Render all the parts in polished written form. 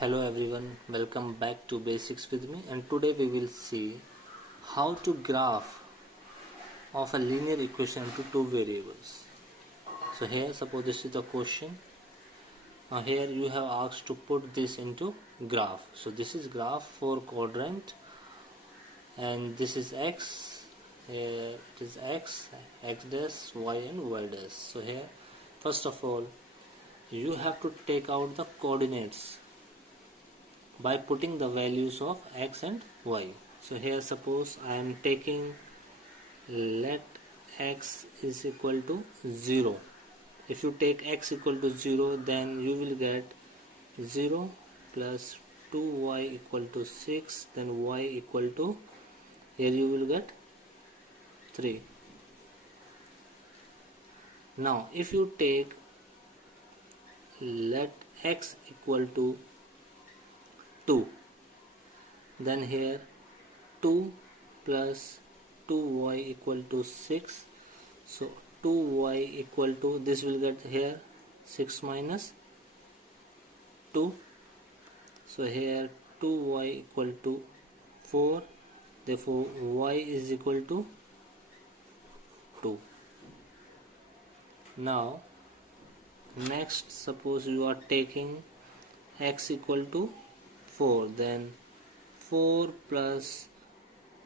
Hello everyone, welcome back to Basics with me, and today we will see how to graph of a linear equation to two variables. So here suppose this is the question. Now here you have asked to put this into graph. So this is graph for quadrant and this is x, here it is x dash, y and y dash. So here first of all you have to take out the coordinates by putting the values of x and y. So here suppose I am taking let x is equal to 0. If you take x equal to 0, then you will get 0 plus 2y equal to 6, then y equal to, here you will get 3. Now if you take let x equal to 2, then here 2 plus 2y equal to 6, so 2y equal to, this will get here 6 minus 2, so here 2y equal to 4, therefore y is equal to 2. Now next suppose you are taking x equal to 4, then 4 plus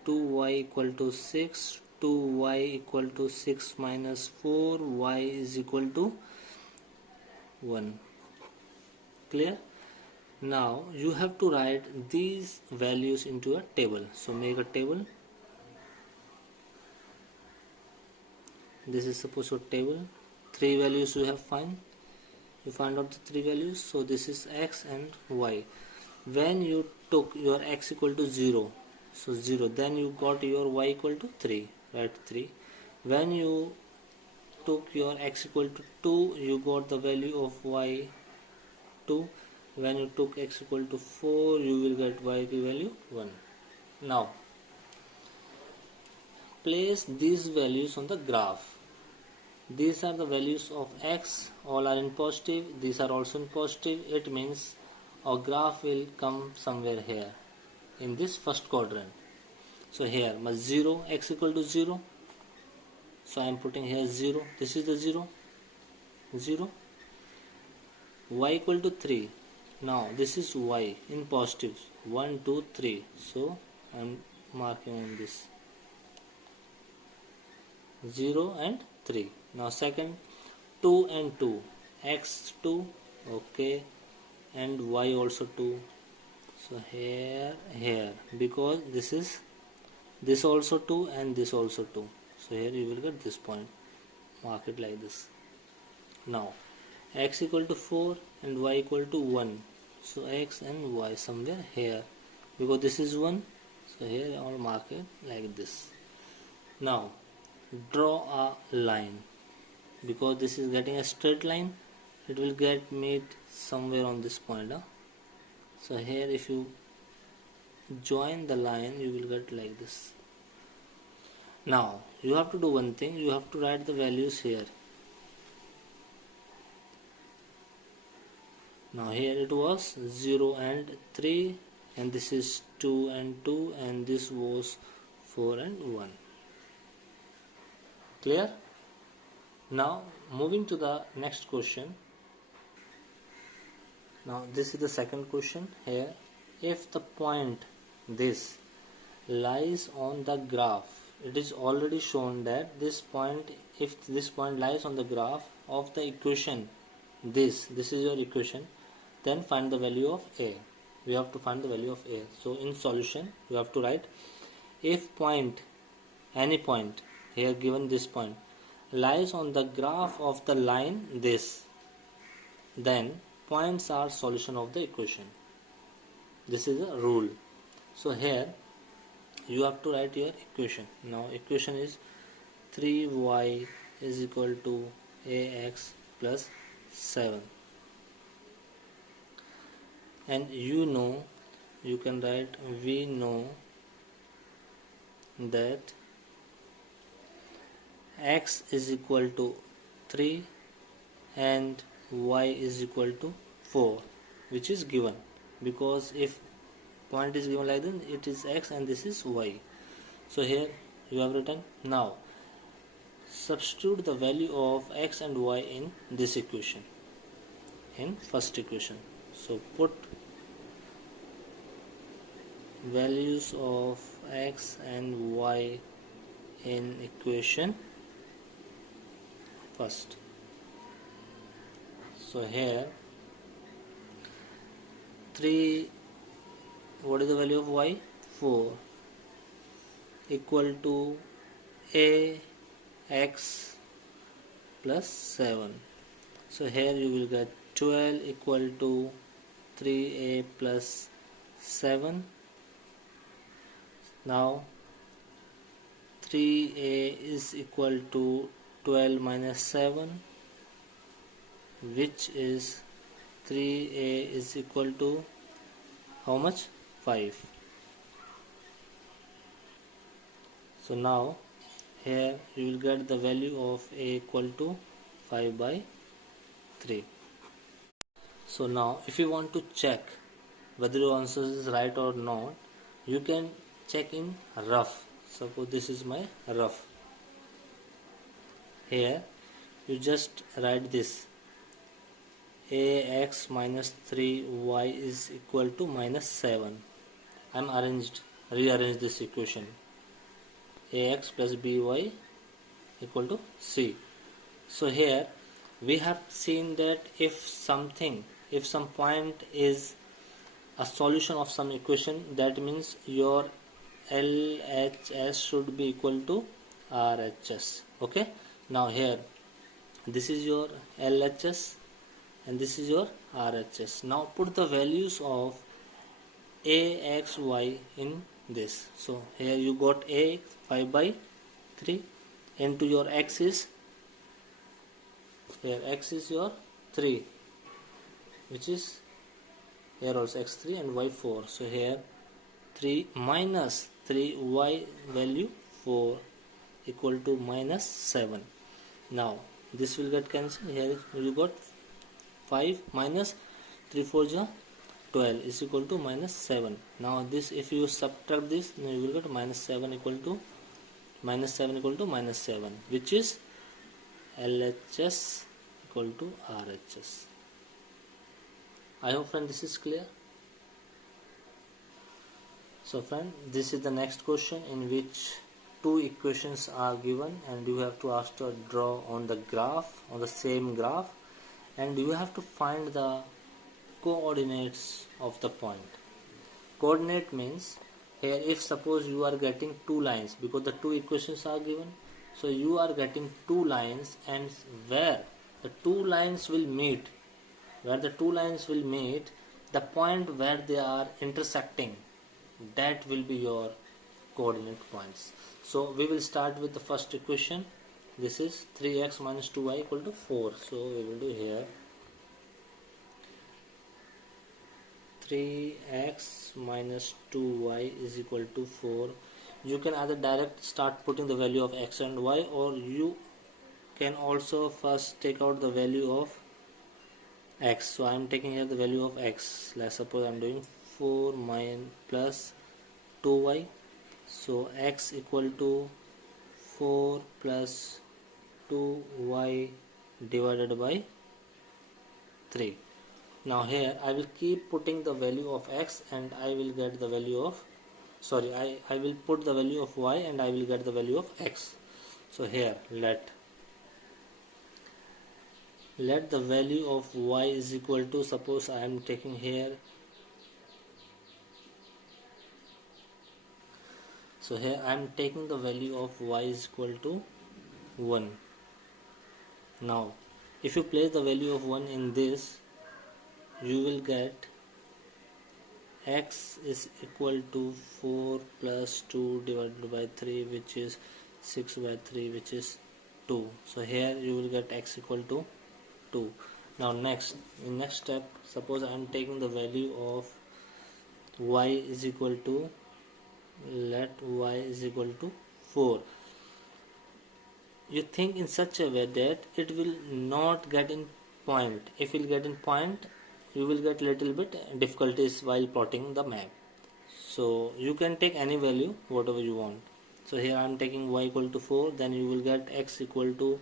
2y equal to 6, 2y equal to 6 minus 4, y is equal to 1. Clear? Now you have to write these values into a table. So make a table. This is suppose a table. 3 values you have find. You find out the 3 values. So this is x and y. When you took your x equal to 0, so 0, then you got your y equal to 3, write 3. When you took your x equal to 2, you got the value of y 2. When you took x equal to 4, you will get y value 1. Now place these values on the graph. These are the values of x, all are in positive, these are also in positive. It means our graph will come somewhere here in this first quadrant. So here my 0, x equal to 0, so I am putting here 0, this is the 0, 0, y equal to 3. Now this is y in positive, 1 2 3, so I am marking on this 0 and 3. Now second 2 and 2, x 2, okay, and y also 2. So here because this is this also 2 and this also 2, so here you will get this point, mark it like this. Now x equal to 4 and y equal to 1, so x and y somewhere here, because this is 1, so here I will mark it like this. Now draw a line, because this is getting a straight line, it will get meet somewhere on this point, so here if you join the line you will get like this. Now you have to do one thing, you have to write the values here. Now here it was 0 and 3, and this is 2 and 2, and this was 4 and 1. Clear? Now moving to the next question. Now this is the second question. Here if the point this lies on the graph, it is already shown that this point, if this point lies on the graph of the equation, this is your equation, then find the value of a. We have to find the value of a. So in solution you have to write, if point, any point, here given this point, lies on the graph of the line this, then points are solution of the equation. This is a rule. So here you have to write your equation. Now equation is 3y is equal to ax plus 7, and you know, you can write, we know that x is equal to 3 and y is equal to 4, which is given. because if point is given like this, it is x and this is y. So here you have written. Now substitute the value of x and y in this equation, in first equation. So put values of x and y in equation first. So here 3, what is the value of y? 4 equal to a x plus 7. So here you will get 12 equal to 3a plus 7. Now 3a is equal to 12 minus 7, which is 3a is equal to how much? 5. So now here you will get the value of a equal to 5 by 3. So now if you want to check whether your answer is right or not, you can check in rough. Suppose this is my rough. Here you just write this: ax minus 3y is equal to minus 7. I am rearrange this equation. Ax plus by equal to c. So here we have seen that if some point is a solution of some equation, that means your LHS should be equal to RHS. Okay, now here this is your LHS and this is your RHS. Now put the values of AX, Y in this. So here you got A 5 by 3 into your X is, here X is your 3, which is here also X3 and Y4. So here 3 minus 3y value 4 equal to minus 7. Now this will get cancelled. Here you got 5 minus 3 4 ja 12 is equal to minus 7. Now this, if you subtract this, you will get minus 7 equal to minus 7, which is LHS equal to RHS. I hope friend this is clear. So friend, this is the next question, in which two equations are given and you have to ask to draw on the graph, on the same graph, and you have to find the coordinates of the point. Coordinate means here, if suppose you are getting two lines, because the two equations are given, so you are getting two lines, and where the two lines will meet, the point where they are intersecting, that will be your coordinate points. So we will start with the first equation. This is 3x minus 2y equal to 4. So we will do here 3x minus 2y is equal to 4. You can either direct start putting the value of x and y, or you can also first take out the value of x. So I am taking here the value of x. Let's suppose I am doing 4 minus plus 2y. So x equal to 4 plus 2y divided by 3. Now here I will keep putting the value of x and I will get the value of, I will put the value of y and I will get the value of x. So here let the value of y is equal to, suppose I am taking here, so here I am taking the value of y is equal to 1. Now if you place the value of 1 in this, you will get x is equal to 4 plus 2 divided by 3, which is 6 by 3, which is 2. So here you will get x equal to 2. Now next step, suppose I am taking the value of y is equal to, let y is equal to 4. You think in such a way that it will not get in point. If it will get in point, you will get little bit difficulties while plotting the map. So you can take any value whatever you want. So here I am taking y equal to 4, then you will get x equal to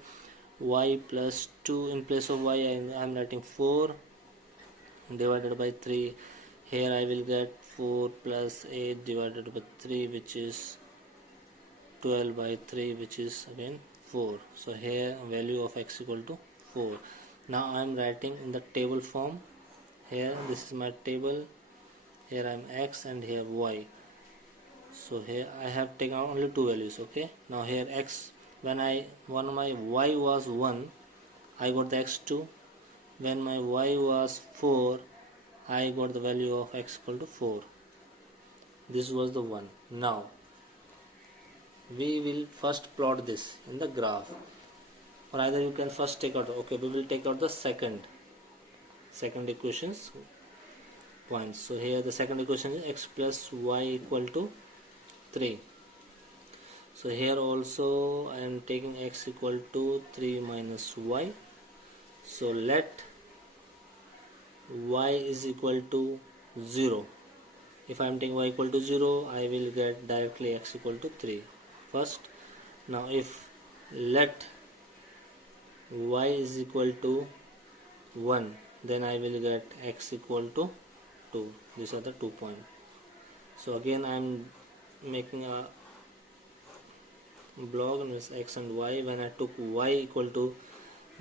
y plus 2. In place of y I am writing 4 divided by 3. Here I will get 4 plus 8 divided by 3, which is 12 by 3, which is again 4. So here value of x equal to 4. Now I am writing in the table form. Here this is my table. Here I am x and here y. So here I have taken out only two values. Okay. Now here x, when my y was 1, I got the x2. When my y was 4, I got the value of x equal to 4. This was the one. Now we will first plot this in the graph, or either you can first take out. Okay, we will take out the second equations points. So here the second equation is x plus y equal to 3. So here also I am taking x equal to 3 minus y. So let y is equal to 0. If I am taking y equal to 0, I will get directly x equal to 3 first. Now if let y is equal to 1, then I will get x equal to 2. These are the 2 points. So again I am making a block with x and y. When I took y equal to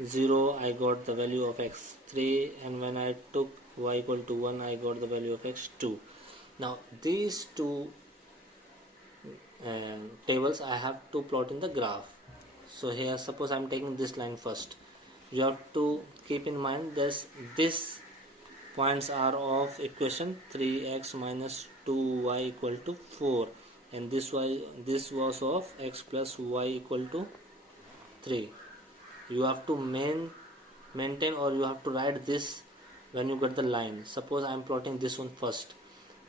0, I got the value of x3, and when I took y equal to 1, I got the value of x2. Now these two tables I have to plot in the graph. So here suppose I am taking this line first. You have to keep in mind that these points are of equation 3x minus 2y equal to 4, and this was of x plus y equal to 3. You have to maintain, or you have to write this when you get the line. Suppose I am plotting this one first.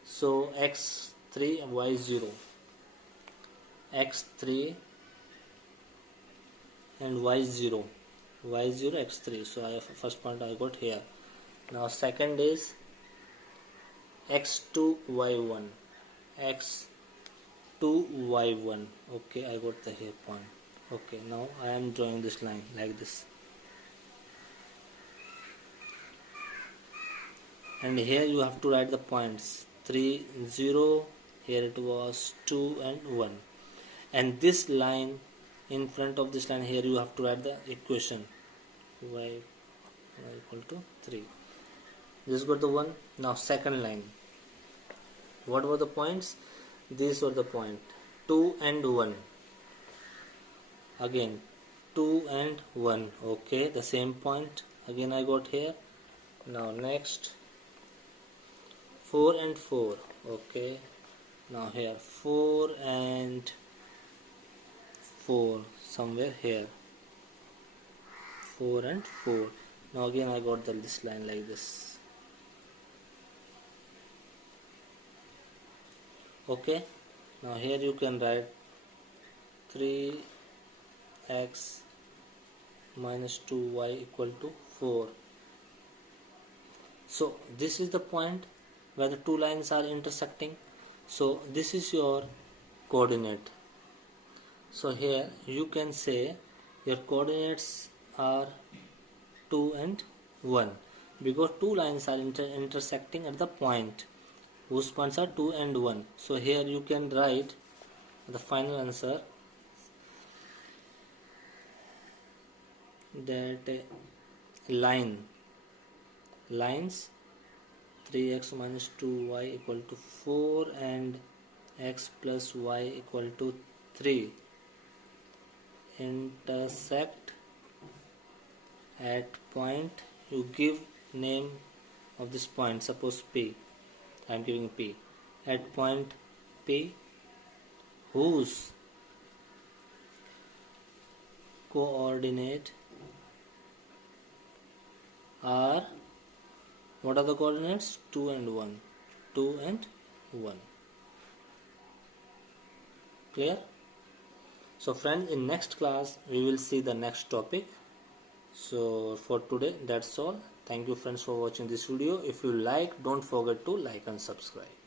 So x3 y0, x3 and y0 x3. So I have first point I got here. Now second is x2 y1 Okay, I got the here point. Okay, now I am drawing this line like this, and here you have to write the points 3 0. Here it was 2 and 1, and this line in front of this line, here you have to write the equation y equal to 3. This got the one. Now second line, what were the points? These were the point 2 and 1. Again 2 and 1. Okay, the same point again I got here. Now next 4 and 4. Okay, now here 4 and 4 somewhere here, 4 and 4. Now again I got this line like this. Okay, now here you can write 3x minus 2y equal to 4. So this is the point where the two lines are intersecting. So this is your coordinate. So here you can say your coordinates are 2 and 1, because two lines are intersecting at the point whose points are 2 and 1. So here you can write the final answer, that lines 3x minus 2y equal to 4 and x plus y equal to 3 intersect at point. You give name of this point, suppose P. I am giving P. At point P, whose coordinate are, what are the coordinates? 2 and 1. 2 and 1. Clear? So friends, in next class we will see the next topic. So for today that's all. Thank you friends for watching this video. If you like, don't forget to like and subscribe.